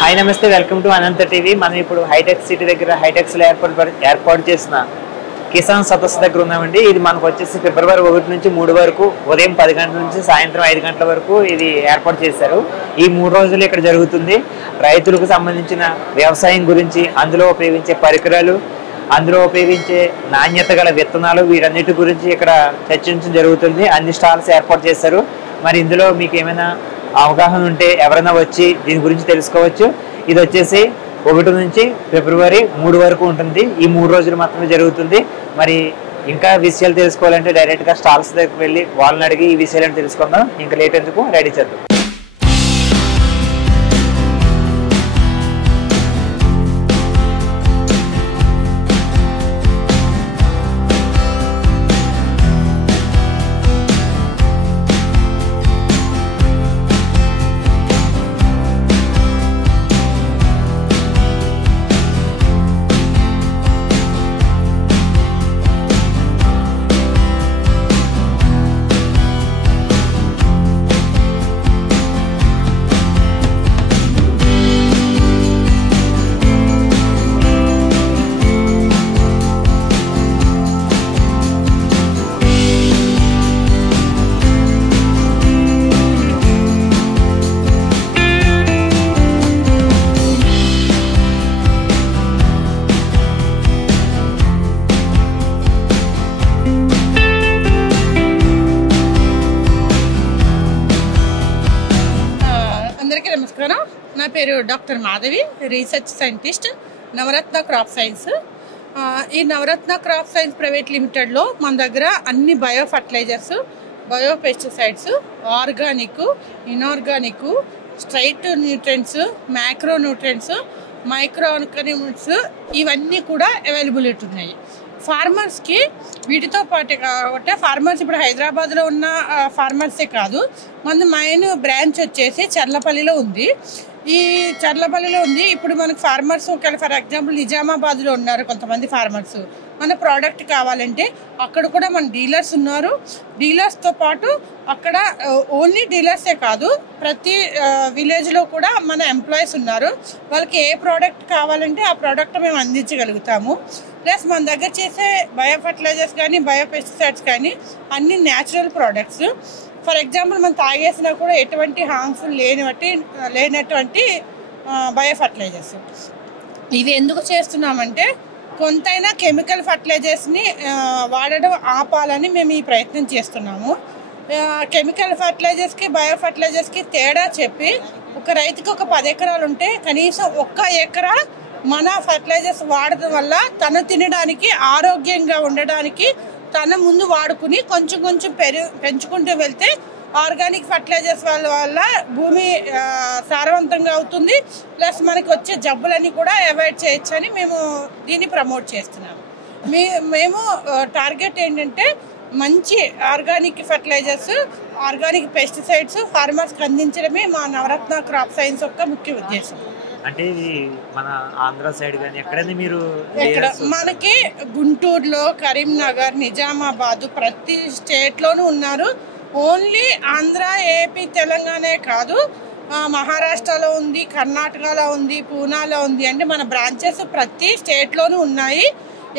Hi నమస్తే, welcome to Anantha TV. మనం ఇప్పుడు హైటెక్ సిటీ దగ్గర హైటెక్స్ లో ఏర్పాటు చేసిన కిసాన్ సదస్సు దగ్గర ఉన్నామండి. ఇది మనకు వచ్చేసి ఫిబ్రవరి 1 నుంచి 3 వరకు ఉదయం 10 గంటల నుంచి సాయంత్రం 5 గంటల వరకు ఇది ఏర్పాటు చేశారు. ఈ 3 రోజులు ఇక్కడ జరుగుతుంది. రైతులకు సంబంధించిన వ్యవసాయం గురించి, అందులో ఉపయోగించే పరికరాలు, అందులో ఉపయోగించే నాణ్యత గల విత్తనాలు, వీటన్నిటి గురించి ఇక్కడ చర్చించడం జరుగుతుంది. అన్ని స్టాల్స్ ఏర్పాటు చేశారు. మరి ఇందులో మీకు ఏమైనా అవగాహన ఉంటే ఎవరైనా వచ్చి దీని గురించి తెలుసుకోవచ్చు. ఇది వచ్చేసి 1 నుంచి ఫిబ్రవరి 3 వరకు ఉంటుంది. ఈ 3 రోజులు మాత్రమే జరుగుతుంది. మరి ఇంకా విషయాలు తెలుసుకోవాలంటే డైరెక్ట్గా స్టాల్స్ దగ్గరికి వెళ్ళి వాళ్ళని అడిగి ఈ విషయాలను తెలుసుకుందాం. ఇంకా లేట్ ఎందుకు, రెడీ చేద్దాం. నమస్కారం, నా పేరు doctor Madhavi, research scientist, Navaratna crop science. ఈ నవరత్న క్రాప్ సైన్స్ ప్రైవేట్ లిమిటెడ్లో మన దగ్గర అన్ని bio fertilizers, bio pesticides, organic, inorganic, straight nutrients, macro nutrients, micro organics ఇవన్నీ కూడా అవైలబిలిటీ ఉన్నాయి ఫార్మర్స్కి. వీటితో పాటు కాబట్టి ఫార్మర్స్ ఇప్పుడు హైదరాబాద్లో ఉన్న ఫార్మర్సే కాదు, మన మెయిన్ బ్రాంచ్ వచ్చేసి చర్లపల్లిలో ఉంది. ఈ చర్లపల్లిలో ఉంది. ఇప్పుడు మనకు ఫార్మర్స్ ఒకవేళ ఫర్ ఎగ్జాంపుల్ నిజామాబాద్లో ఉన్నారు కొంతమంది ఫార్మర్స్, మన ప్రోడక్ట్ కావాలంటే అక్కడ కూడా మన డీలర్స్ ఉన్నారు. డీలర్స్తో పాటు అక్కడ ఓన్లీ డీలర్సే కాదు, ప్రతి విలేజ్లో కూడా మన ఎంప్లాయీస్ ఉన్నారు. వాళ్ళకి ఏ ప్రోడక్ట్ కావాలంటే ఆ ప్రోడక్ట్ మేము అందించగలుగుతాము. ప్లస్ మన దగ్గర చేసే బయో ఫర్టిలైజర్స్ కానీ, బయో పెస్టిసైడ్స్ కానీ అన్ని న్యాచురల్ ప్రోడక్ట్స్. ఫర్ ఎగ్జాంపుల్ మనం తాగేసినా కూడా ఎటువంటి హార్మ్ఫుల్ లేనటువంటి బయో ఫర్టిలైజర్స్. ఇది ఎందుకు చేస్తున్నామంటే కొంతైనా కెమికల్ ఫర్టిలైజర్స్ని వాడడం ఆపాలని మేము ఈ ప్రయత్నం చేస్తున్నాము. కెమికల్ ఫర్టిలైజర్స్కి, బయో ఫర్టిలైజర్స్కి తేడా చెప్పి ఒక రైతుకి ఒక 10 ఎకరాలు ఉంటే కనీసం 1 ఎకరా మన ఫర్టిలైజర్స్ వాడడం వల్ల తను తినడానికి, ఆరోగ్యంగా ఉండడానికి తన ముందు వాడుకుని కొంచెం కొంచెం పెంచుకుంటూ వెళ్తే ఆర్గానిక్ ఫర్టిలైజర్స్ వల్ల భూమి సారవంతంగా అవుతుంది. ప్లస్ మనకి వచ్చే జబ్బులన్నీ కూడా అవాయిడ్ చేయొచ్చు అని మేము దీన్ని ప్రమోట్ చేస్తున్నాము. మేము టార్గెట్ ఏంటంటే మంచి ఆర్గానిక్ ఫర్టిలైజర్స్, ఆర్గానిక్ పెస్టిసైడ్స్ ఫార్మర్స్కి అందించడమే మా నవరత్న క్రాప్ సైన్స్ యొక్క ముఖ్య ఉద్దేశం. అంటే ఇది మన ఆంధ్ర సైడ్ కానీ ఎక్కడైనా మీరు మనకి గుంటూరులో, కరీంనగర్, నిజామాబాద్ ప్రతి స్టేట్లోనూ ఉన్నారు. ఓన్లీ ఆంధ్ర, ఏపీ, తెలంగాణే కాదు, మహారాష్ట్రలో ఉంది, కర్ణాటకలో ఉంది, పూనాలో ఉంది. అంటే మన బ్రాంచెస్ ప్రతి స్టేట్లోనూ ఉన్నాయి.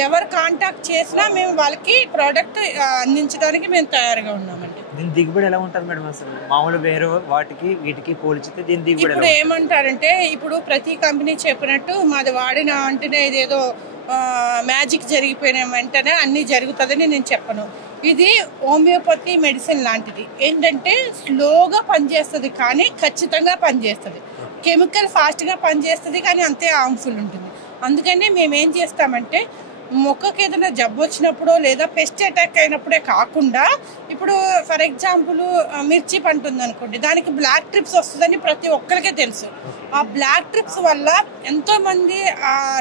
ఎవరు కాంటాక్ట్ చేసినా మేము వాళ్ళకి ప్రోడక్ట్ అందించడానికి మేము తయారుగా ఉన్నామండి. దీని దిగుబడి ఎలా ఉంటుంది మేడం? అసలు మామూలు వేరే వాటికి వీటికి పోల్చితే దీని దిగుబడి ఇప్పుడు ఏమంటారంటే, ఇప్పుడు ప్రతి కంపెనీ చెప్పినట్టు మాది వాడిన అంటేనే ఇదేదో మ్యాజిక్ జరిగిపోయిన వెంటనే అన్నీ జరుగుతుందని నేను చెప్పను. ఇది హోమియోపతి మెడిసిన్ లాంటిది. ఏంటంటే స్లోగా పనిచేస్తుంది కానీ ఖచ్చితంగా పనిచేస్తుంది. కెమికల్ ఫాస్ట్గా పనిచేస్తుంది కానీ అంతే హార్మ్ఫుల్ ఉంటుంది. అందుకని మేమేం చేస్తామంటే మొక్కకి ఏదైనా జబ్బు వచ్చినప్పుడు లేదా పెస్ట్ అటాక్ అయినప్పుడే కాకుండా, ఇప్పుడు ఫర్ ఎగ్జాంపుల్ మిర్చి పంట ఉందనుకోండి, దానికి బ్లాక్ ట్రిప్స్ వస్తుందని ప్రతి ఒక్కరికే తెలుసు. ఆ బ్లాక్ ట్రిప్స్ వల్ల ఎంతోమంది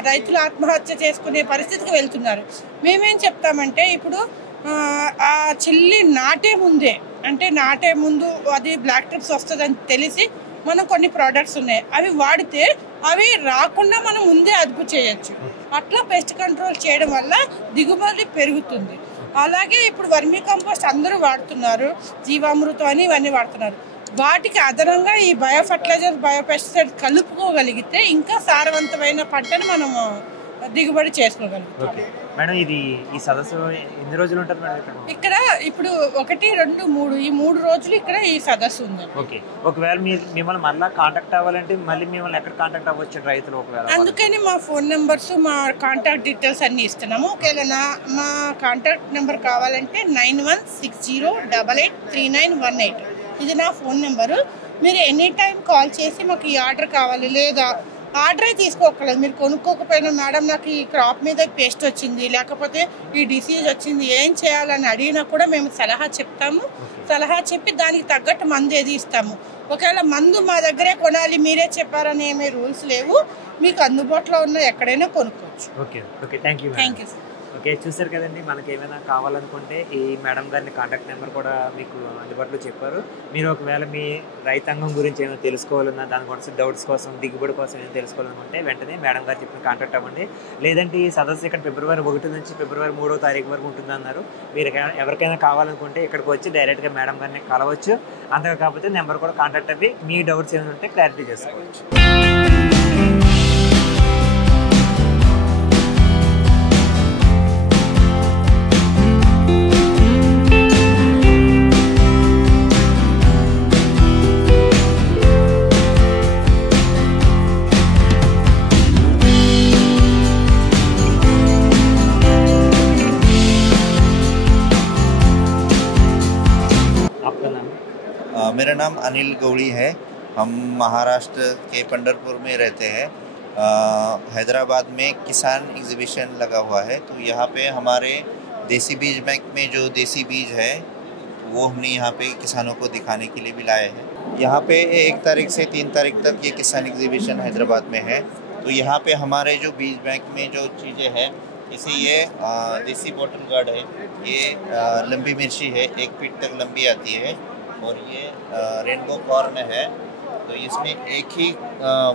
రైతులు ఆత్మహత్య చేసుకునే పరిస్థితికి వెళ్తున్నారు. మేమేం చెప్తామంటే ఇప్పుడు ఆ చిల్లి నాటే ముందు అది బ్లాక్ ట్రిప్స్ వస్తుందని తెలిసి మనం కొన్ని ప్రోడక్ట్స్ ఉన్నాయి, అవి వాడితే అవి రాకుండా మనం ముందే అదుపు చేయొచ్చు. అట్లా పెస్ట్ కంట్రోల్ చేయడం వల్ల దిగుబడి పెరుగుతుంది. అలాగే ఇప్పుడు వర్మీ కంపోస్ట్ అందరూ వాడుతున్నారు, జీవామృతం అని ఇవన్నీ వాడుతున్నారు. వాటికి అదనంగా ఈ బయో ఫర్టిలైజర్ బయో పెస్టిసైడ్ కలుపుకోగలిగితే ఇంకా సారవంతమైన పంటను మనము దిగుబడి చేసుకోగలుగుతాం. మేడం ఇది ఈ సదస్సు ఎన్ని రోజులు ఉంటుంది మేడం ఇక్కడ? ఇప్పుడు 1, 2, 3 ఈ 3 రోజులు ఇక్కడ ఈ సదస్సు ఉంది. ఓకే. ఒకవేళ మిమ్మల్ని మళ్ళీ కాంటాక్ట్ అవ్వాలంటే మళ్ళీ మిమ్మల్ని ఎక్కడ కాంటాక్ట్ అవ్వచ్చు రైతులు? ఒకవేళ అందుకని మా ఫోన్ నెంబర్స్, మా కాంటాక్ట్ డీటెయిల్స్ అన్ని ఇస్తున్నాము. ఒకవేళ మా కాంటాక్ట్ నెంబర్ కావాలంటే 9160883918 ఇది నా ఫోన్ నెంబరు. మీరు ఎనీ టైం కాల్ చేసి మాకు ఈ ఆర్డర్ కావాలి, లేదా ఆర్డరే తీసుకోకలేదు, మీరు కొనుక్కోకపోయినా మేడం నాకు ఈ క్రాప్ మీద పేస్ట్ వచ్చింది, లేకపోతే ఈ డిసీజ్ వచ్చింది, ఏం చేయాలని అడిగినా కూడా మేము సలహా చెప్తాము. సలహా చెప్పి దానికి తగ్గట్టు మందు ఏది ఇస్తాము. ఒకవేళ మందు మా దగ్గరే కొనాలి, మీరే చెప్పారని ఏమీ రూల్స్ లేవు. మీకు అందుబాటులో ఉన్న ఎక్కడైనా కొనుక్కోవచ్చు. Okay okay, thank you sir. Okay, చూసారు కదండి. మనకి ఏమైనా కావాలనుకుంటే ఈ మేడం గారిని కాంటాక్ట్ నెంబర్ కూడా మీకు అందుబాటులో చెప్పారు. మీరు ఒకవేళ మీ రైతాంగం గురించి ఏమైనా తెలుసుకోవాలన్నా, దానికోసం డౌట్స్ కోసం, దిగుబడి కోసం ఏమైనా తెలుసుకోవాలనుకుంటే వెంటనే మేడం గారు చెప్పిన కాంటాక్ట్ అవ్వండి. లేదంటే ఈ సదస్సు ఇక్కడ ఫిబ్రవరి 1 నుంచి ఫిబ్రవరి 3వ తారీఖు వరకు ఉంటుందన్నారు. మీరు ఎవరికైనా కావాలనుకుంటే ఇక్కడికి వచ్చి డైరెక్ట్గా మేడం గారిని కలవచ్చు. అంతగా కాకపోతే నెంబర్ కూడా కాంటాక్ట్ అవ్వి మీ డౌట్స్ ఏమైనా ఉంటే క్లారిటీ చేసుకోవచ్చు. मेरा नाम अनिल गौड़ी है। हम महाराष्ट्र के पंढरपुर में रहते हैं। हैदराबाद में किसान एग्जीबिशन लगा हुआ है, तो यहाँ पे हमारे देसी बीज बैंक में जो देसी बीज है वो हमने यहाँ पे किसानों को दिखाने के लिए भी लाए हैं। यहाँ पे 1 तारीख से 3 तारीख तक ये किसान एग्जीबिशन हैदराबाद में है। तो यहाँ पे हमारे जो बीज बैंक में जो चीज़ें हैं, जैसे ये देसी बॉटल गार्ड है, ये लंबी मिर्ची है, 1 फीट तक लंबी आती है। और ये रेनबो कॉर्न है, तो इसमें एक ही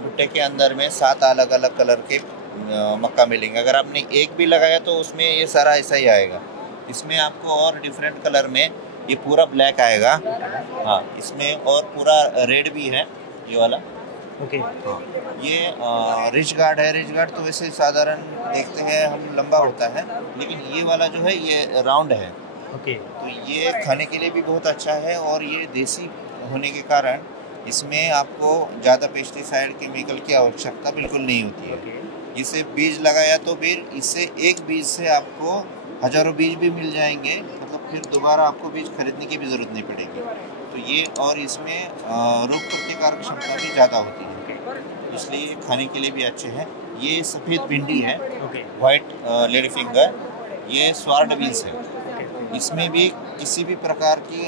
भुट्टे के अंदर में 7 अलग अलग कलर के मक्का मिलेंगे। अगर आपने एक भी लगाया तो उसमें ये सारा ऐसा ही आएगा। इसमें आपको और डिफरेंट कलर में ये पूरा ब्लैक आएगा। हाँ, इसमें और पूरा रेड भी है ये वाला। ओके। ये रिच गार्ड है। रिच गार्ड तो वैसे साधारण देखते हैं हम लंबा होता है, लेकिन ये वाला जो है ये राउंड है। ओके। तो ये खाने के लिए भी बहुत अच्छा है, और ये देसी होने के कारण इसमें आपको ज़्यादा पेस्टिसाइड केमिकल की आवश्यकता बिल्कुल नहीं होती है। इसे बीज लगाया तो फिर इससे एक बीज से आपको हज़ारों बीज भी मिल जाएंगे, मतलब फिर दोबारा आपको बीज खरीदने की भी ज़रूरत नहीं पड़ेगी। तो ये और इसमें रोग प्रतिकारक क्षमता भी ज़्यादा होती है, इसलिए खाने के लिए भी अच्छे हैं। ये सफ़ेद भिंडी है, वाइट लेडी फिंगर, ये स्वार्ड बीन्स है। इसमें भी किसी भी प्रकार की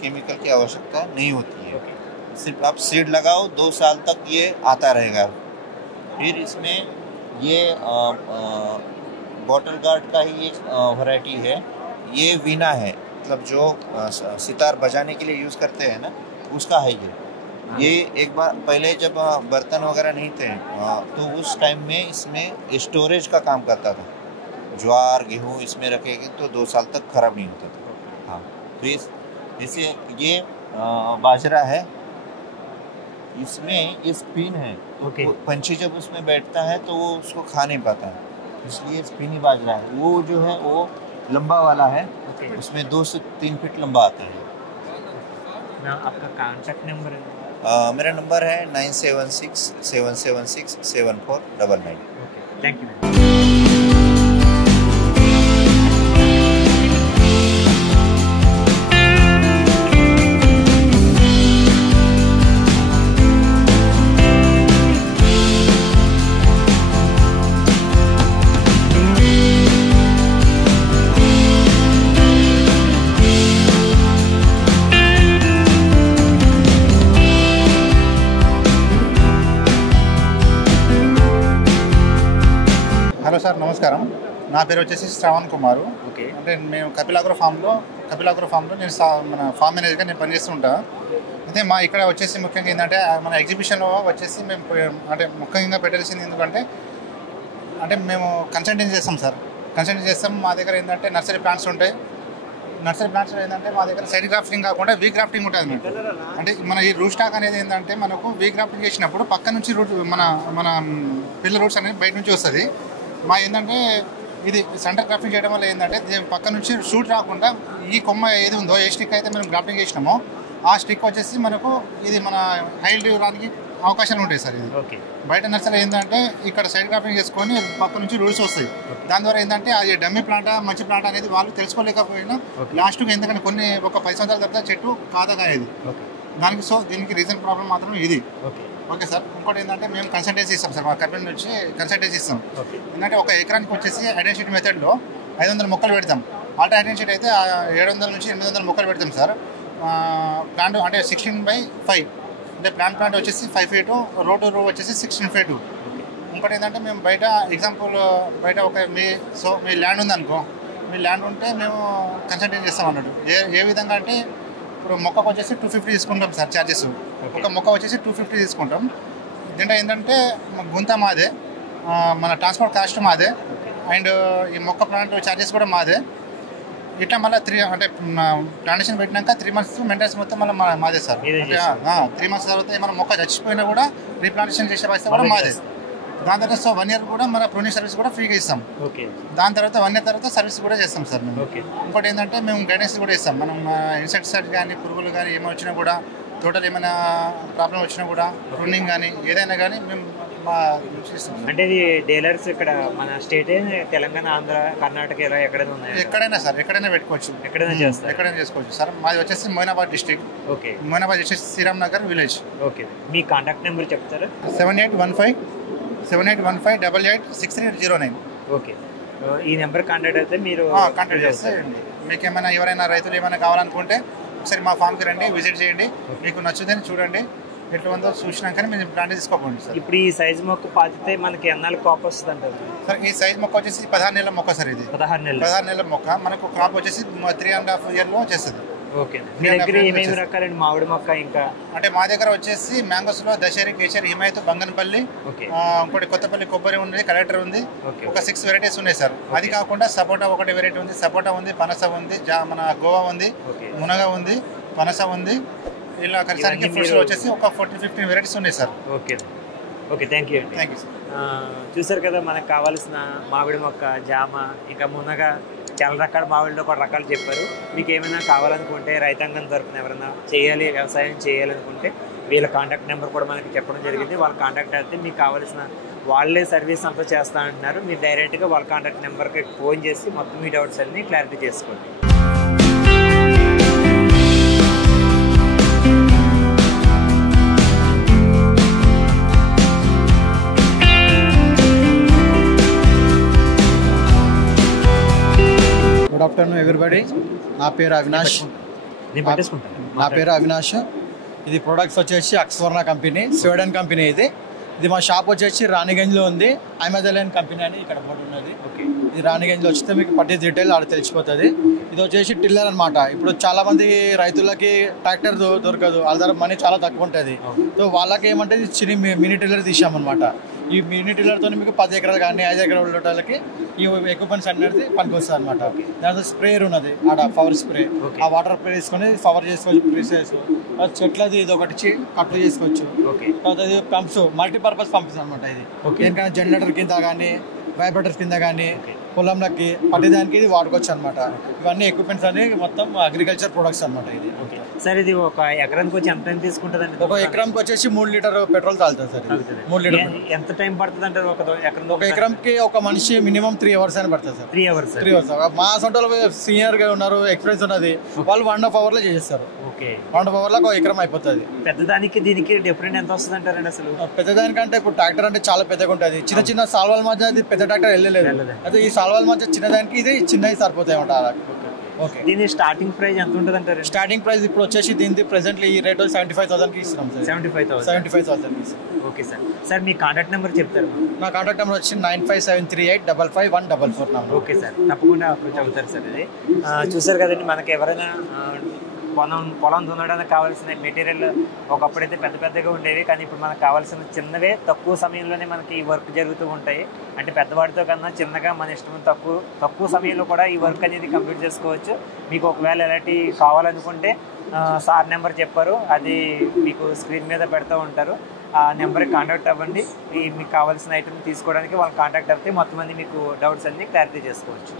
केमिकल की आवश्यकता नहीं होती है। सिर्फ आप सीड लगाओ, 2 साल तक ये आता रहेगा। फिर इसमें ये बॉटल गार्ड का ही एक वैरायटी है। ये वीणा है, मतलब जो सितार बजाने के लिए यूज़ करते हैं ना, उसका है ये एक बार पहले जब बर्तन वगैरह नहीं थे तो उस टाइम में इसमें स्टोरेज का काम करता था। ज्वार गेहूँ इसमें रखेंगे तो 2 साल तक खराब नहीं होता था। हाँ, तो जैसे ये बाजरा है, इसमें ये स्पिन है। तो पंछी जब उसमें बैठता है तो वो उसको खा नहीं पाता है, इसलिए स्पिनी बाजरा है। वो जो है वो लंबा वाला है, उसमें 2 से 3 फीट लंबा आता है। आपका कॉन्टैक्ट नंबर है? मेरा नंबर है 9767767499। Thank you. హలో సార్, నమస్కారం. నా పేరు వచ్చేసి శ్రవణ్ కుమారు. ఓకే. అంటే మేము కపిలాగ్రో ఫామ్లో నేను మన ఫామ్ మేనేజర్గా నేను పనిచేస్తూ ఉంటాను. అయితే మా ఇక్కడ వచ్చేసి ముఖ్యంగా ఏంటంటే మన ఎగ్జిబిషన్లో వచ్చేసి మేము అంటే ముఖ్యంగా పెట్టాల్సింది ఎందుకంటే మేము కన్సల్టెన్సీ చేస్తాం సార్. మా దగ్గర ఏంటంటే నర్సరీ ప్లాంట్స్ ఉంటాయి, నర్సరీ ప్లాంట్స్ ఏంటంటే మా దగ్గర సైడ్ గ్రాఫ్టింగ్ కాకుండా వీ గ్రాఫ్టింగ్ ఉంటుంది మీకు. అంటే మన ఈ రూట్ స్టాక్ అనేది ఏంటంటే మనకు వీ గ్రాఫ్టింగ్ చేసినప్పుడు పక్క నుంచి రూట్ మన పిల్ల రూట్స్ అనేది బయట నుంచి వస్తుంది. మా ఏంటంటే ఇది సెంటర్ గ్రాఫ్టింగ్ చేయడం వల్ల ఏంటంటే పక్క నుంచి షూట్ రాకుండా ఈ కొమ్మ ఏది ఉందో ఏ స్టిక్ అయితే మనం గ్రాఫ్టింగ్ చేసినామో ఆ స్టిక్ వచ్చేసి మనకు ఇది మన హైల్ రానికి అవకాశాలు ఉంటాయి సార్. ఇది బయట నర్సరీలో ఏంటంటే ఇక్కడ సైడ్ గ్రాఫ్టింగ్ చేసుకొని పక్క నుంచి రూల్స్ వస్తాయి. దాని ద్వారా ఏంటంటే అది డమ్మీ ప్లాంట్ మంచి ప్లాంట్ అనేది వాళ్ళు తెలుసుకోలేకపోయినా లాస్ట్కి ఎందుకంటే ఒక 10 సంవత్సరాల తర్వాత చెట్టు కాదగాయేది దానికి. సో దీనికి రీజన్ ప్రాబ్లం మాత్రం ఇది. Okay sir. ఇంకోటి ఏంటంటే మేము కన్సల్టెన్సీ ఇస్తాం సార్, మా కంపెనీ నుంచి కన్సల్టెన్సీ ఇస్తాం. ఎందుకంటే ఒక ఎకరానికి వచ్చేసి ఐడెంటిటీ మెథడ్లో 500 మొక్కలు పెడతాం. ఆల్టర్ ఐడెంటిటీ అయితే 700 నుంచి 800 మొక్కలు పెడతాం సార్. ప్లాంట్ అంటే 16/5 అంటే ప్లాంట్ వచ్చేసి 5 feet, రోడ్ వచ్చేసి 16 feet. ఇంకోటి ఏంటంటే మేము బయట ఎగ్జాంపుల్ బయట మీ ల్యాండ్ ఉందనుకో, మీ ల్యాండ్ ఉంటే మేము కన్సల్టెన్సీ చేస్తాం అన్నట్టు. ఏ విధంగా అంటే ఇప్పుడు మొక్కకు వచ్చేసి 250 తీసుకుంటాం సార్ ఛార్జెస్. ఒక మొక్క వచ్చేసి 250 తీసుకుంటాం. దీంట్లో ఏంటంటే గుంత మాదే, మన ట్రాన్స్పోర్ట్ కాస్ట్ మాదే, అండ్ ఈ మొక్క ప్లాంట్ ఛార్జెస్ కూడా మాదే. ఇట్లా మళ్ళీ 3 అంటే ప్లాంటేషన్ పెట్టినాక 3 months మెయింటెనెన్స్ మొత్తం మళ్ళీ మాదే సార్. 3 months తర్వాత ఏమైనా మొక్క చచ్చిపోయినా కూడా రీప్లాంటేషన్ చేసే పరిస్థితి కూడా మాదే. దాని తర్వాత 1 year కూడా మన ప్రొన్యూస్ సర్వీస్ కూడా ఫ్రీగా ఇస్తాం. దాని తర్వాత 1 year తర్వాత సర్వీస్ కూడా చేస్తాం సార్ మేము. ఇంకోటి ఏంటంటే మేము గైడెన్స్ కూడా ఇస్తాం. మనం ఇన్సెక్టిసైడ్ కానీ పురుగులు కానీ ఏమైనా వచ్చినా కూడా, టోటల్ ఏమైనా ప్రాబ్లం వచ్చినా కూడా, ప్రూనింగ్ కానీ ఏదైనా కానీ మేము అంటే ఇది డీలర్స్ ఇక్కడ మన స్టేట్ తెలంగాణ, ఆంధ్ర, కర్ణాటక ఇలా ఎక్కడైనా ఉన్నాయి? ఎక్కడైనా సార్, ఎక్కడైనా పెట్టుకోవచ్చు, ఎక్కడైనా చేసుకోవచ్చు సార్. మాది వచ్చేసి Moinabad district. Okay. Moinabad district, Shriram Nagar village. Okay. మీ కాంటాక్ట్ నెంబర్ చెప్తారా? 7815886309. ఓకే. ఈ నెంబర్ కాంటాక్ట్ అయితే మీరు కాంటాక్ట్ చేస్తే మీకు ఏమైనా ఎవరైనా రైతులు ఏమైనా కావాలనుకుంటే ఒకసారి మా ఫామ్కి రండి, విజిట్ చేయండి. మీకు నచ్చుదని చూడండి, ఎట్లా ఉందో చూసినాకనే మేము ప్లాంట్ తీసుకోకండి సార్. ఇప్పుడు ఈ సైజ్ మొక్క పాతితే మనకి ఎన్నాళ్ళు క్రాప్ వస్తుంది అంటారు సార్? ఈ సైజ్ మొక్క వచ్చేసి 16 నెలల మొక్క సార్. ఇది 16 నెలల మొక్క. మనకు క్రాప్ వచ్చేసి 3.5 years వచ్చేస్తుంది. ఓకే. మీ దగ్గర ఏమేమి రకాలండి మామిడి మొక్క? ఇంకా అంటే మా దగ్గర వచ్చేసి మ్యాంగోస్లో దశరి, కేసరి, హిమాయత్, బంగన్పల్లి, ఇంకోటి కొత్తపల్లి కొబ్బరి ఉంది, కలెక్టర్ ఉంది, ఒక 6 varieties ఉన్నాయి సార్. అది కాకుండా సపోటా ఒకటి వెరైటీ ఉంది, సపోటా ఉంది, పనస ఉంది, మన గోవా ఉంది, మునగ ఉంది, పనస ఉంది. ఇలా కలిసానికి ఫ్రూట్స్ వచ్చేసి ఒక 14-15 varieties ఉన్నాయి sir. Okay. Okay, thank you. Thank you sir. చూసారు కదా మనకు కావాల్సిన మామిడి మొక్క, జామ, ఇంకా మునగ, చాలా రకాల మామిడిలో కూడా రకాలు చెప్పారు. మీకు ఏమైనా కావాలనుకుంటే రైతాంగం తరపున ఎవరైనా చేయాలి, వ్యవసాయం చేయాలనుకుంటే వీళ్ళ కాంటాక్ట్ నెంబర్ కూడా మనకి చెప్పడం జరిగింది. వాళ్ళ కాంటాక్ట్ అయితే మీకు కావాల్సిన వాళ్ళే సర్వీస్ అంతా చేస్తా అంటున్నారు. మీరు డైరెక్ట్గా వాళ్ళ కాంటాక్ట్ నెంబర్కి ఫోన్ చేసి మొత్తం మీ డౌట్స్ అన్ని క్లారిటీ చేసుకోండి. Good afternoon everybody. నా పేరు అవినాష్. ఇది ప్రొడక్ట్స్ వచ్చేసి అక్స్వర్ణ కంపెనీ, స్వీడన్ కంపెనీ. ఇది మా షాప్ వచ్చేసి రాణిగంజ్లో ఉంది. అమెజాన్ కంపెనీ అని ఇక్కడ బోర్డు ఉన్నది. ఓకే. ఇది రాణిగంజ్లో వచ్చితే మీకు పట్టి డీటెయిల్ ఆడ తెలిసిపోతుంది. ఇది వచ్చేసి టిల్లర్ అనమాట. ఇప్పుడు చాలామంది రైతులకి ట్రాక్టర్ దొరకదు, వాళ్ళ దగ్గర మనీ చాలా తక్కువ ఉంటుంది. సో వాళ్ళకి ఏమంటే చిన్న మినీ టిల్లర్ తీసామన్నమాట. ఈ మినీ టిల్లర్తో మీకు 10 ఎకరాలు కానీ 5 ఎకరాల ఉండటానికి ఈ ఎక్విప్మెంట్స్ అనేది పనికి వస్తుంది అనమాట. దాంతో స్ప్రేయర్ ఉన్నది ఆడ, పవర్ స్ప్రే. ఆ వాటర్ స్ప్రే తీసుకొని పవర్ చేసుకోవచ్చు, ప్రెస్ చేసుకోవచ్చు. చెట్లది ఇది ఒకటి కట్లు చేసుకోవచ్చు. తర్వాత ఇది పంప్స్, మల్టీపర్పస్ పంప్స్ అనమాట. ఇది దేనికైనా జనరేటర్ కింద కానీ, వైబ్రేటర్స్ కింద కానీ, పొలంలోకి పట్టేదానికి ఇది వాడుకోవచ్చు అనమాట. ఇవన్నీ ఎక్విప్మెంట్స్ అనేవి మొత్తం అగ్రికల్చర్ ప్రొడక్ట్స్ అనమాట. ఇది సార్ ఇది ఒక ఎకరానికి వచ్చి ఎంత టైం తీసుకుంటుందండి? ఒక ఎకరానికి వచ్చేసి 3 లీటర్ పెట్రోల్ తాగుతుంది సార్. 3 లీటర్. ఎంత టైం పడుతుంది అంటారు ఒక ఎకరంకి? ఒక మనిషి మినిమం 3 hours అని పడుతుంది సార్. 3 hours. మా సొంతలో సీనియర్ గా ఉన్నారు, ఎక్స్పీరియన్స్ ఉన్నది, వాళ్ళు 1.5 hour లో చేస్తారు. ఓకే. 1.5 hour లో ఒక ఎకరం అయిపోతుంది. పెద్దదానికి దీనికి డిఫరెంట్ ఎంత వస్తుంది అంటారండి అసలు? పెద్దదానికంటే ఇప్పుడు ట్రాక్టర్ అంటే చాలా పెద్దగా ఉంటుంది. చిన్న చిన్న సాల్వాల మధ్య అది పెద్ద ట్రాక్టర్ వెళ్ళలేదు. అదే ఈ సాల్వాల మధ్య చిన్నదానికి ఇది చిన్నవి సరిపోతాయి అన్నమాట. ఓకే. దీని స్టార్టింగ్ ప్రైస్ ఎంత ఉంటుంది అంటారు? స్టార్టింగ్ ప్రైస్ ఇప్పుడు వచ్చేసి దీని ప్రెసెంట్లీ ఈ రేట్ 75,000కి ఇస్తున్నాం సార్. 75,000. Okay sir. సార్ మీ కాంటాక్ట్ నెంబర్ చెప్తారు? నా కాంటాక్ట్ నెంబర్ వచ్చి 9573855144. ఓకే సార్, తప్పకుండా అప్రోచ్ అవుతారు సార్. ఇది చూసారు కదండి, మనకి ఎవరైనా పొలం దున్నడానికి కావాల్సిన మెటీరియల్ ఒకప్పుడైతే పెద్ద పెద్దగా ఉండేవి, కానీ ఇప్పుడు మనకు కావాల్సిన చిన్నవే తక్కువ సమయంలోనే మనకి ఈ వర్క్ జరుగుతూ ఉంటాయి. అంటే పెద్దవాడితో కన్నా చిన్నగా మన ఇష్టం తక్కువ సమయంలో కూడా ఈ వర్క్ అనేది కంప్లీట్ చేసుకోవచ్చు. మీకు ఒకవేళ ఎలాంటి కావాలనుకుంటే సార్ నెంబర్ చెప్పారు, అది మీకు స్క్రీన్ మీద పెడతా ఉంటారు. ఆ నెంబర్కి కాంటాక్ట్ అవ్వండి. మీకు కావాల్సిన ఐటమ్ తీసుకోవడానికి వాళ్ళు కాంటాక్ట్ అవుతే మొత్తం అన్ని మీకు డౌట్స్ అన్ని క్లారిఫై చేసుకోవచ్చు.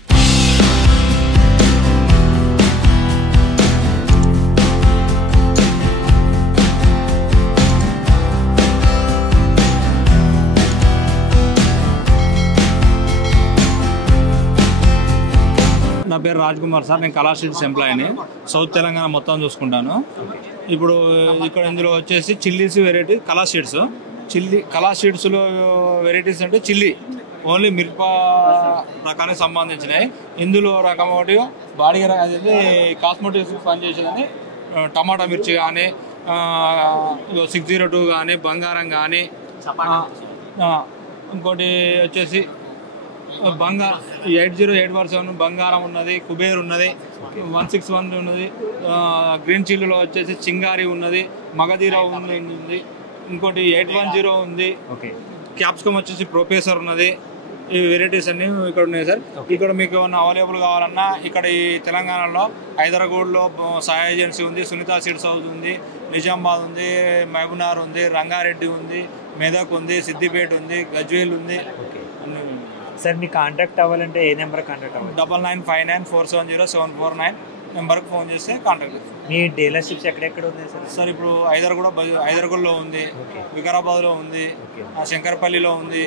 నా పేరు రాజ్ కుమార్ సార్. నేను కళా షీట్స్ ఎంప్లాయీని. సౌత్ తెలంగాణ మొత్తం చూసుకుంటాను. ఇప్పుడు ఇక్కడ ఇందులో వచ్చేసి చిల్లీస్ వెరైటీ కళా షీట్స్లో వెరైటీస్ అంటే చిల్లీ ఓన్లీ మిరప రకానికి సంబంధించినవి. ఇందులో రకం ఒకటి బాడీ అదే కాస్మెటిక్స్ పనిచేసేదని టమాటా మిర్చి కానీ 602 కానీ బంగారం కానీ, ఇంకోటి వచ్చేసి 8087 బంగారం ఉన్నది, కుబేర్ ఉన్నది, 161 ఉన్నది, గ్రీన్ చిల్లీలో వచ్చేసి చింగారి ఉన్నది, మగధీర ఉంది, ఇంకోటి 810 ఉంది, క్యాప్సికమ్ వచ్చేసి ప్రొఫెసర్ ఉన్నది. ఈ వెరైటీస్ అన్ని ఇక్కడ ఉన్నాయి సార్. ఇక్కడ మీకు ఏమన్నా అవైలబుల్ కావాలన్నా ఇక్కడ ఈ తెలంగాణలో హైదరాబాద్లో సాయి ఏజెన్సీ ఉంది, సునీత సీడ్స్ హౌస్ ఉంది, నిజామాబాద్ ఉంది, మహబూబ్నగర్ ఉంది, రంగారెడ్డి ఉంది, మెదక్ ఉంది, సిద్దిపేట ఉంది, గజ్వేల్ ఉంది. సార్ మీకు కాంటాక్ట్ అవ్వాలంటే ఏ నెంబర్ కాంటాక్ట్ అవ్వాలి? 9959470749 నెంబర్కి ఫోన్ చేస్తే కాంటాక్ట్ చేస్తాం. మీ డీలర్షిప్స్ ఎక్కడెక్కడ ఉన్నాయి సార్? సార్ ఇప్పుడు హైదరాబాద్లో ఉంది, వికారాబాద్లో ఉంది, శంకరపల్లిలో ఉంది,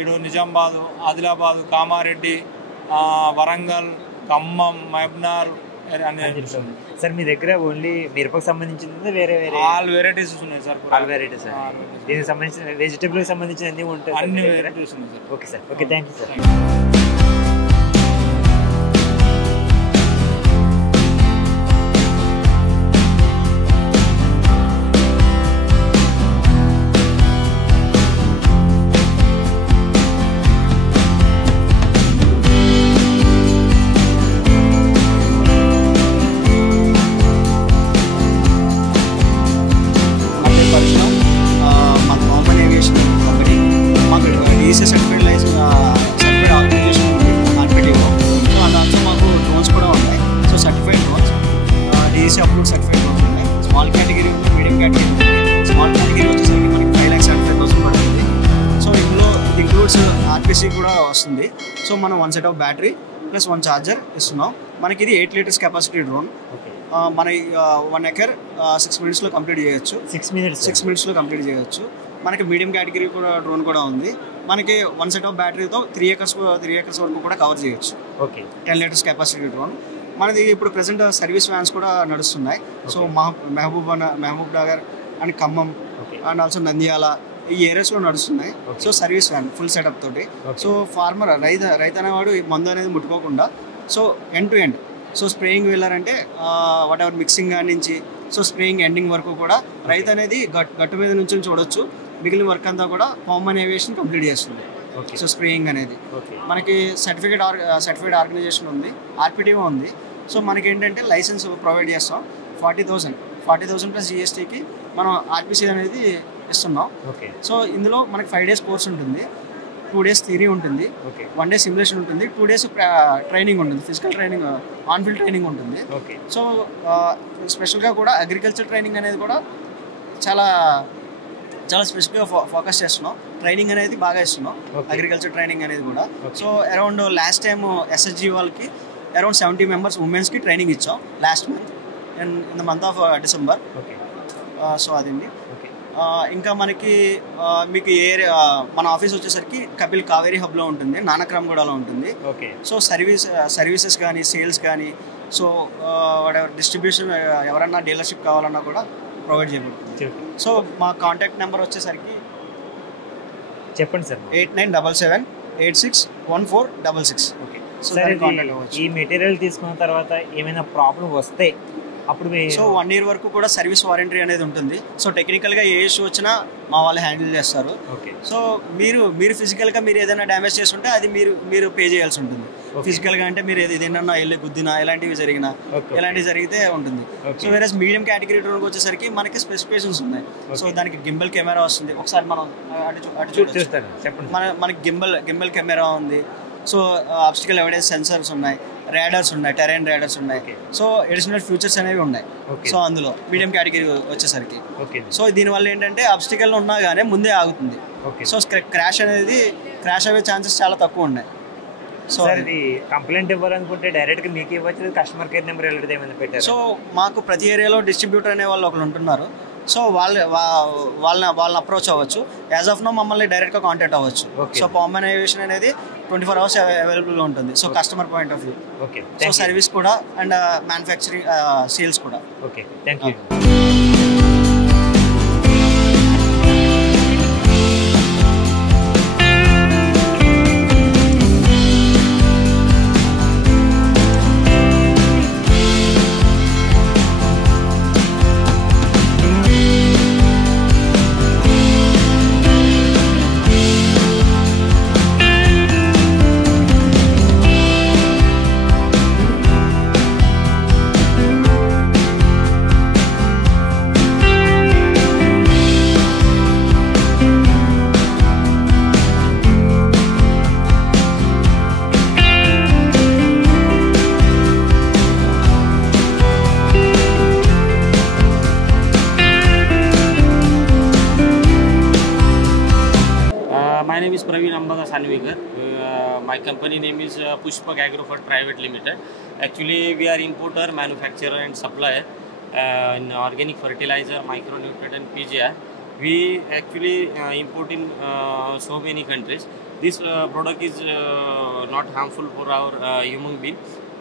ఇటు నిజామాబాద్, ఆదిలాబాద్, కామారెడ్డి, వరంగల్, ఖమ్మం, మహబూబ్నగర్ అన్ని. సార్ మీ దగ్గర ఓన్లీ మిరపకు సంబంధించింది వేరే ఆల్ వెరైటీస్ ఉన్నాయి సార్. ఆల్ వెరైటీస్ దీనికి సంబంధించిన వెజిటబుల్కి సంబంధించిన అన్ని ఉంటాయి, అన్ని వెరైటీస్ ఉన్నాయి sir. Okay sir, okay, thank you sir. Small category ఉంది, మీడియం కేటగిరీ ఉంది. స్మాల్ కేటగిరీ వచ్చేసరికి మనకి 5,75,000 పడుతుంది. సో ఇందులో ఇంక్లూడ్స్ ఆర్పిసి కూడా వస్తుంది. సో మనం 1 set of battery plus 1 charger ఇస్తున్నాం. మనకి ఇది 8 లీటర్స్ కెపాసిటీ డ్రోన్. మన 1 ఎకర్ 6 మినిట్స్లో కంప్లీట్ చేయొచ్చు. 6 మినిట్స్లో కంప్లీట్ చేయొచ్చు. మనకి మీడియం కేటగిరీ కూడా డ్రోన్ కూడా ఉంది. మనకి 1 సెట్ ఆఫ్ బ్యాటరీతో 3 ఎకర్స్ వరకు కూడా కవర్ చేయొచ్చు. 10 లీటర్స్ కెపాసిటీ డ్రోన్. మనది ఇప్పుడు ప్రెసెంట్ సర్వీస్ వ్యాన్స్ కూడా నడుస్తున్నాయి. So Mahabub Nagar and Khammam and also Nandyal ఈ ఏరియాస్లో నడుస్తున్నాయి. So service van full setup తోటి. సో ఫార్మర్ రైతు అనేవాడు మందు అనేది ముట్టుకోకుండా so end to end. So spraying వెళ్ళారంటే వాట్ ఎవర్ మిక్సింగ్ నుంచి సో స్ప్రేయింగ్ ఎండింగ్ వరకు కూడా రైతు అనేది గట్టు మీద నుంచి చూడొచ్చు. మిగిలిన వర్క్ అంతా కూడా కామన్ ఏవియేషన్ కంప్లీట్ చేస్తుంది. సో స్ప్రేయింగ్ అనేది మనకి సర్టిఫైడ్ ఆర్గనైజేషన్ ఉంది, ఆర్పిటిఓ ఉంది. సో మనకి ఏంటంటే లైసెన్స్ ప్రొవైడ్ చేస్తాం. 40,000 ప్లస్ జిఎస్టీకి మనం ఆర్పిసి అనేది ఇస్తున్నాం. సో ఇందులో మనకి 5 డేస్ కోర్స్ ఉంటుంది, 2 డేస్ థియరీ ఉంటుంది, 1 డే సిమ్యులేషన్ ఉంటుంది, 2 డేస్ ట్రైనింగ్ ఉంటుంది, physical training, on field training ఉంటుంది. సో స్పెషల్గా కూడా అగ్రికల్చర్ ట్రైనింగ్ అనేది కూడా చాలా స్పెసిఫిక్గా ఫోకస్ చేస్తున్నాం. ట్రైనింగ్ అనేది బాగా ఇస్తున్నాం, అగ్రికల్చర్ ట్రైనింగ్ అనేది కూడా. So around last time SSG వాళ్ళకి అరౌండ్ 70 మెంబర్స్ ఉమెన్స్కి ట్రైనింగ్ ఇచ్చాం last month in the month of December. So అదండి. ఇంకా మనకి మీకు మన ఆఫీస్ వచ్చేసరికి కపిల్ కావేరీ హబ్లో ఉంటుంది, నానక్రామ్గూడలో ఉంటుంది. సో సర్వీసెస్ కానీ సేల్స్ కానీ సో వాట్ డిస్ట్రిబ్యూషన్ ఎవరన్నా డీలర్షిప్ కావాలన్నా కూడా ప్రొవైడ్ చేయబడుతుంది. సో మా కాంటాక్ట్ నెంబర్ వచ్చేసరికి చెప్పండి సార్. 8977861466. ఈ మెటీరియల్ తీసుకున్న తర్వాత ఏమైనా ప్రాబ్లం వస్తే అప్పుడు సో 1 year వరకు కూడా సర్వీస్ వారంటీ అనేది ఉంటుంది. సో టెక్నికల్గా ఏ ఇష్యూ వచ్చినా మా వాళ్ళు హ్యాండిల్ చేస్తారు. సో మీరు ఫిజికల్గా మీరు ఏదైనా డ్యామేజ్ చేస్తుంటే అది మీరు పే చేయాల్సి ఉంటుంది. ఫిజికల్గా అంటే మీరు ఏదైనా వెళ్ళి గుద్దినా ఇలాంటివి జరిగితే ఉంటుంది. సో వేరే మీడియం కేటగిరీ డ్రోన్కి వచ్చేసరికి మనకి స్పెసిఫికేషన్స్ ఉన్నాయి. సో దానికి గింబల్ కెమెరా వస్తుంది. ఒకసారి మనం అటు చూడొచ్చు. మనకి గింబల్ కెమెరా ఉంది. సో ఆబ్స్టికల్ ఎవిడెన్స్ సెన్సర్స్ ఉన్నాయి, రాడార్స్ ఉన్నాయి, టెరైన్ రాడార్స్ ఉన్నాయి. సో అడిషనల్ ఫీచర్స్ అనేవి ఉన్నాయి. సో అందులో మీడియం కేటగిరీ వచ్చేసరికి సో దీనివల్ల ఏంటంటే ఆబ్స్టికల్ ఉన్నా కానీ ముందే ఆగుతుంది. సో క్రాష్ అయ్యే ఛాన్సెస్ చాలా తక్కువ ఉన్నాయి. సో ఇది కంప్లైంట్ ఇవ్వాలనుకుంటే డైరెక్ట్గా మీకు ఇవ్వచ్చు, కస్టమర్ కేర్ నెంబర్ వెళ్ళడం ఏమైనా పెట్టారు? సో మాకు ప్రతి ఏరియాలో డిస్ట్రిబ్యూటర్ అనే వాళ్ళు ఒకరు ఉంటున్నారు. సో వాళ్ళని అప్రోచ్ అవ్వచ్చు. యాజ్ ఆఫ్ నో మమ్మల్ని డైరెక్ట్గా కాంటాక్ట్ అవ్వచ్చు. సో పాంబనైజేషన్ అనేది 24 hours అవైలబుల్గా ఉంటుంది. So customer point of view, so service కూడా అండ్ మ్యానుఫ్యాక్చరింగ్ సేల్స్ కూడా. Okay, thank you. My name is Praveen Ambada Sanvikar. My company name is Pushpak Agrofert Private Limited. Actually, we are importer, manufacturer and supplier in organic fertilizer, micronutrient and PGR. We actually import in so many countries. This product is not harmful for our human being,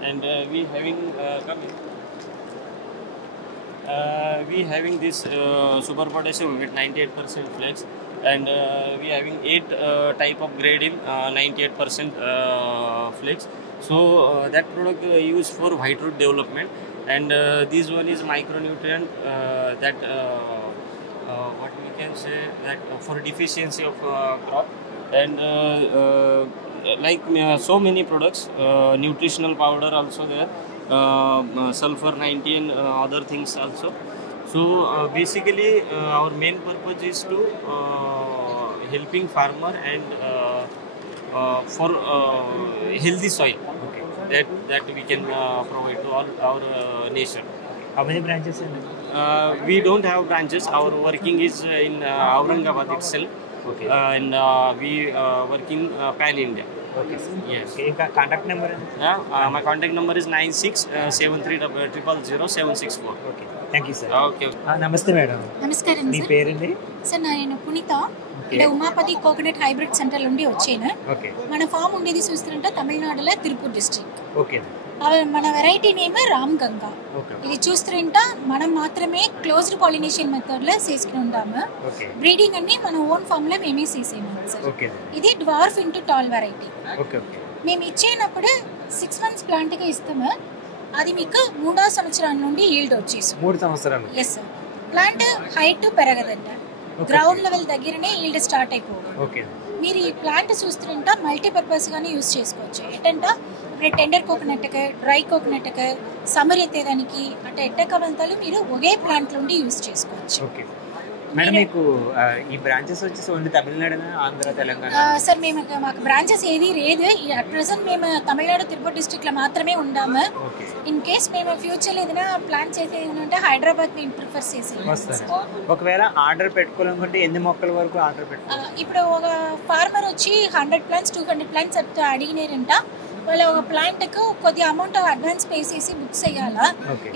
and we having this super potassium with 98% flex, and we having 8 type of grade in 98% flex. So that product used for white root development, and this one is micronutrient that what we can say that for deficiency of crop, and like so many products, nutritional powder also there, sulfur 90 and other things also. So basically our main purpose is to helping farmer and for healthy soil, that we can provide to all our nation. How many branches? We don't have branches. Our working is in Aurangabad itself. And we working pan India. Okay. Yes. Okay. Contact number? My contact number is 9673000764. Okay. Thank you, sir. Okay. Namaste, madam. Namaskaram, me sir. పేరండి? Sir నేను పునీత. ఇక్కడ Umapathi coconut hybrid centre నుండి వచ్చాను. Okay. మన form ఉండేది చూస్తుంటే తమిళనాడులో తిరుపూర్ డిస్ట్రిక్ట్. ఓకే. మన వెరైటీ నేమ్ రామ్ గంగా. ఇది చూస్తుంటే మనం మాత్రమే క్లోజ్డ్ పాలినేషన్ మెథడ్ లో చేసుకుని ఉంటాము. బ్రీడింగ్ అన్ని మన ఓన్ ఫామ్ లో మేమే చేసేము సార్. ఇది డ్వార్ఫ్ ఇంటూ టాల్ వెరైటీ. మేము ఇచ్చేటప్పుడు 6 months ప్లాంట్ గా ఇస్తాము. అది మీకు 3వ సంవత్సరం నుండి ఈల్డ్ వచ్చేసి 3 సంవత్సరాలు. Yes sir. ప్లాంట్ హైట్ పెరగదంట, గ్రౌండ్ లెవెల్ దగ్గరనే ఈల్డ్ స్టార్ట్ అయిపోతుంది. మీరు ఈ ప్లాంట్ చూస్తుంటే మల్టీపర్పస్ గానే యూజ్ చేసుకోవచ్చు. ఏంటంటే ఇప్పుడు టెండర్ కోకోనట్కి, డ్రై కోకోనట్కి, సమ్మర్ ఎత్తేదానికి అంటే ఎట్టకవంతాలు మీరు ఒకే ప్లాంట్ నుండి యూజ్ చేసుకోవచ్చు. మేడం మీకు ఈ బ్రాంచెస్ వచ్చేసి ఓన్లీ తమిళనాడు, ఆంధ్ర, తెలంగాణ? సార్ మాకు బ్రాంచెస్ ఏది లేదు. అట్ ప్రెసెంట్ మేము తమిళనాడు తిరుపతి డిస్ట్రిక్ట్లో మాత్రమే ఉన్నాము. ఇన్ కేస్ మేము ఫ్యూచర్లో ఏదైనా ప్లాన్ చేసేది ఉంటే హైదరాబాద్ మేము ప్రిఫర్ చేసేది. ఒకవేళ ఆర్డర్ పెట్టుకోవాలనుకుంటే ఎన్ని మొక్కల వరకు ఆర్డర్ పెట్టుకోవాలి? ఇప్పుడు ఒక ఫార్మర్ వచ్చి 100 plants 200 plants అడిగినారంట. వాళ్ళు ఒక ప్లాంట్కు కొద్ది అమౌంట్ అడ్వాన్స్ పే చేసి బుక్స్ వేయాలా.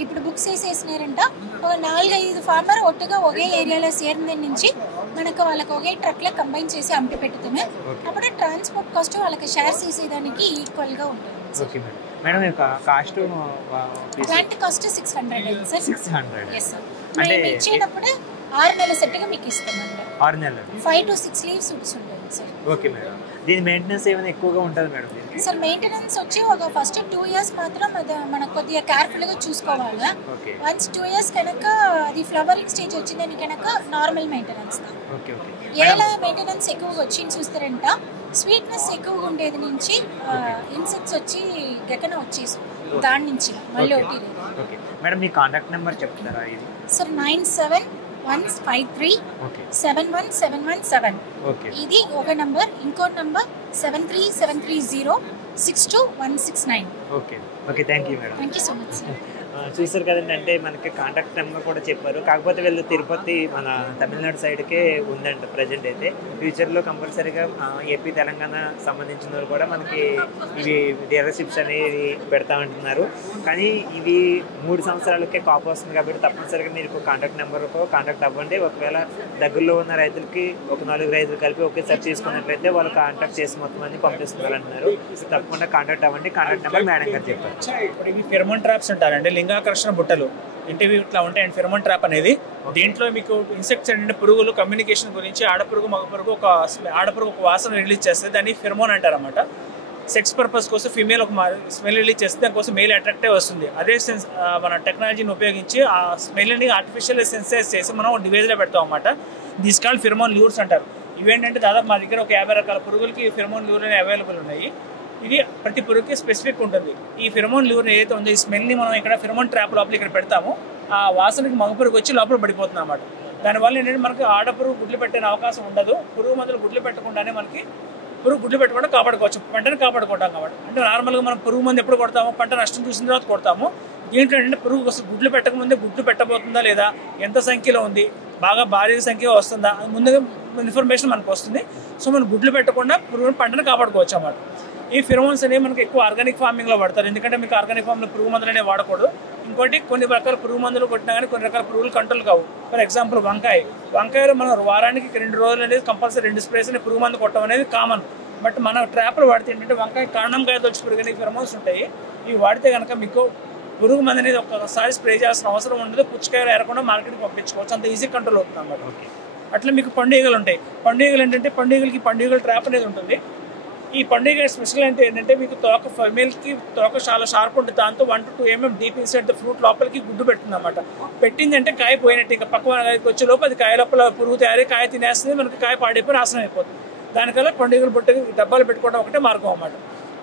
ఇప్పుడు బుక్స్ వేసేసినారంట. ఒక 4-5 ఫార్మర్ ఒట్టుగా ఒకే ఏరియాలో చేరిన నుంచి మనకు వాళ్ళకి ఒకే ట్రక్లో కంబైన్ చేసి అమ్మి పెట్టుతామే. అప్పుడు ట్రాన్స్పోర్ట్ కాస్ట్ వాళ్ళకి షేర్ చేసేదానికి ఈక్వల్గా ఉంటుంది. Plant cost 600 sir. 600. Yes sir. మేము ఇచ్చేటప్పుడు 6 నెలల సెట్గా మీకు ఇస్తామండి. 6 నెలలు 5 to 6 leaves ఉంటుంది. ఉంటుంది సార్. Okay madam. దీని మెయింటెనెన్స్ ఏమైనా ఎక్కువగా ఉంటుంది మేడం? సార్ మెయింటెనెన్స్ వచ్చి ఒక ఫస్ట్ 2 years మాత్రం అది మనం కొద్దిగా కేర్ఫుల్గా చూసుకోవాలి. వన్స్ 2 years కనుక అది ఫ్లవరింగ్ స్టేజ్ వచ్చిందని కనుక నార్మల్ మెయింటెనెన్స్. ఎలా మెయింటెనెన్స్ ఎక్కువగా వచ్చింది చూస్తారంట, స్వీట్నెస్ ఎక్కువగా ఉండేది నుంచి ఇన్సెక్ట్స్ వచ్చి గెకన వచ్చేసి దాని నుంచి మళ్ళీ ఒకటి మేడం. మీ కాంటాక్ట్ నెంబర్ చెప్తారా? ఇది సార్ 9715371717. ఇది ఒక నంబర్. ఇంకో number 7373062169. Okay okay, thank you madam. Thank you so much sir. చూసారు కదండి, అంటే మనకి కాంటాక్ట్ నెంబర్ కూడా చెప్పారు. కాకపోతే వీళ్ళు తిరుపతి మన తమిళనాడు సైడ్కే ఉందంట ప్రజెంట్ అయితే. ఫ్యూచర్లో కంపల్సరీగా ఏపీ తెలంగాణ సంబంధించిన వాళ్ళు కూడా మనకి ఇవి డీలర్షిప్స్ అనేవి పెడతామంటున్నారు. కానీ ఇవి 3 సంవత్సరాలకే కాపు వస్తుంది కాబట్టి తప్పనిసరిగా మీరు కాంటాక్ట్ నెంబర్కు కాంటాక్ట్ అవ్వండి. ఒకవేళ దగ్గరలో ఉన్న రైతులకి ఒక 4 రైతులు కలిపి ఒకేసారి తీసుకున్నట్లయితే వాళ్ళు కాంటాక్ట్ చేసి మొత్తం అన్ని పంపిస్తున్నారు అంటున్నారు. తప్పకుండా కాంటాక్ట్ అవ్వండి. కాంటాక్ట్ నెంబర్ మేడం గారు చెప్పారు. ఇప్పుడు ఇవి ఫెరమోన్ ట్రాప్స్ ఉంటారండి, లింగాకర్షణ బుట్టలు అంటే ఇట్లా ఉంటాయండి. ఫెరమోన్ ట్రాప్ అనేది దీంట్లో మీకు ఇన్సెక్ట్స్ అంటే పురుగులు కమ్యూనికేషన్ గురించి ఆడపురుగు మగ పురుగు ఆడపురుగు ఒక వాసన రిలీజ్ చేస్తుంది, దాన్ని ఫెరమోన్ అంటారు అన్నమాట. సెక్స్ పర్పస్ కోసం ఫీమేల్ ఒక స్మెల్ రిలీజ్ చేస్తే దానికోసం మేల్ అట్రాక్టే వస్తుంది. అదే మన టెక్నాలజీని ఉపయోగించి ఆ స్మెల్ని ఆర్టిఫిషియల్ సెన్సైజ్ చేసి మనం డివైజ్లో పెడతాం అన్నమాట. దీస్ కాల్డ్ ఫెరమోన్ ల్యూర్స్ అంటారు. ఇవేంటంటే దాదాపు మా దగ్గర ఒక 50 రకాల పురుగులకి ఫెరమోన్ ల్యూర్ అనేవి అవైలబుల్ ఉన్నాయి. ఇది ప్రతి పురుగుకి స్పెసిఫిక్ ఉంటుంది. ఈ ఫెరమోన్ ల్యూర్ ఏదైతే ఉందో ఈ స్మెల్ని మనం ఇక్కడ ఫెరమోన్ ట్రాప్ లోపల ఇక్కడ పెడతాము. ఆ వాసనకి మగ పురుగు వచ్చి లోపల పడిపోతుంది అన్నమాట. దానివల్ల ఏంటంటే మనకి ఆడపురుగు గుడ్లు పెట్టే అవకాశం ఉండదు. పురుగు మందులు గుడ్లు పెట్టకుండానే మనకి పురుగు గుడ్లు పెట్టకుండా కాపాడుకోవచ్చు, పంటను కాపాడుకుంటాం కాబట్టి. అంటే నార్మల్గా మనం పురుగు మందు ఎప్పుడు కొడతాము, పంట నష్టం చూసిన తర్వాత కొడతాము. దీంట్లో ఏంటంటే పురుగు గుడ్లు పెట్టకముందే గుడ్లు పెట్టబోతుందా లేదా, ఎంత సంఖ్యలో ఉంది, బాగా భారీ సంఖ్యలో వస్తుందా, అది ముందుగా ఇన్ఫర్మేషన్ మనకు వస్తుంది. సో మనం గుడ్లు పెట్టకుండా పురుగు పంటను కాపాడుకోవచ్చు అన్నమాట. ఈ ఫెరమోన్స్ అనేవి మనకి ఎక్కువ ఆర్గానిక్ ఫార్మింగ్లో వాడతారు, ఎందుకంటే మీకు ఆర్గానిక్ ఫార్మ్లో పురుగు మందులు అనేవి వాడకూడదు. ఇంకోటి కొన్ని రకాల పురుగు మందులు కొట్టినా కానీ కొన్ని రకాల పురుగులు కంట్రోల్ కావు. ఫర్ ఎగ్జాంపుల్ వంకాయలో మనం వారానికి 2 రోజులు అనేది కంపల్సరీ 2 స్ప్రేస్ అనేది పురుగు మందు కొట్టడం అనేది కామన్. బట్ మన ట్రాప్లు వాడితే ఏంటంటే వంకాయ కాండంకాయ వచ్చి పురుగు అనేది ఫెరమోన్స్ ఉంటాయి. ఇవి వాడితే కనుక మీకు పురుగు మందు అనేది ఒక్కసారి స్ప్రే చేయాల్సిన అవసరం ఉండదు. పుచ్చకాయలు ఎరకుండా మార్కెట్కి పంపించుకోవచ్చు, అంత ఈజీ కంట్రోల్ అవుతుంది అన్నమాట. అట్లా మీకు పండుగలు ఉంటాయి. పండుగలు ఏంటంటే పండుగల ట్రాప్ అనేది ఉంటుంది. ఈ పండుగ స్పెషల్ అంటే ఏంటంటే మీకు తోక ఫీమేల్కి తోక చాలా షార్ప్ ఉంటుంది. దాంతో 1 to 2 mm deep inside the fruit లోపలికి గుడ్డు పెడుతుంది అన్నమాట. పెట్టిందంటే కాయ పోయినట్టు, ఇంకా పక్క వచ్చే లోపు అది కాయ లోపల పురుగు తయారీ కాయ తినేస్తుంది, మనకి కాయ పాడైపోయి నాశనం అయిపోతుంది. దానికల్లా పండుగలు బుట్టకి డబ్బాలు పెట్టుకోవడం ఒకటే మార్గం అన్నమాట.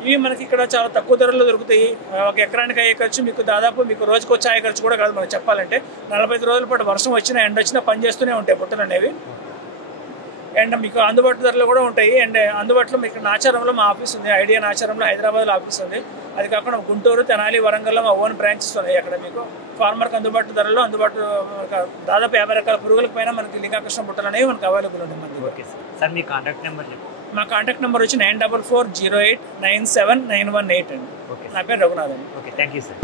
ఇవి మనకి ఇక్కడ చాలా తక్కువ ధరల్లో దొరుకుతాయి. ఒక ఎకరానికి అయ్యే ఖర్చు మీకు దాదాపు మీకు రోజుకి వచ్చే అయ్యే ఖర్చు కూడా కాదు. మనకు చెప్పాలంటే 45 రోజుల పాటు వర్షం వచ్చినా ఎండ వచ్చినా పనిచేస్తూనే ఉంటాయి బుట్టలు అనేవి. అండ్ మీకు అందుబాటు ధరలో కూడా ఉంటాయి. అండ్ అందుబాటులో మీకు నాచారంలో మా ఆఫీస్ ఉంది, ఐడియా నాచారంలో హైదరాబాద్లో ఆఫీస్ ఉంది. అది కాకుండా గుంటూరు, తెనాలి, వరంగల్లో మా ఓన్ బ్రాంచెస్ ఉన్నాయి. అక్కడ మీకు ఫార్మర్కి అందుబాటు ధరలో దాదాపు 50 రకాల పురుగులకు పైన మనకి లింగాకృష్ణ బుట్టలు అనేవి మనకు అవైలబుల్ ఉంది. ఓకే సార్, మీ కాంటాక్ట్ నెంబర్ చెప్పండి. మా కాంటాక్ట్ నెంబర్ వచ్చి 9440897918 అండి. నా పేరు రఘునాథ్ అండి. Okay, thank you sir.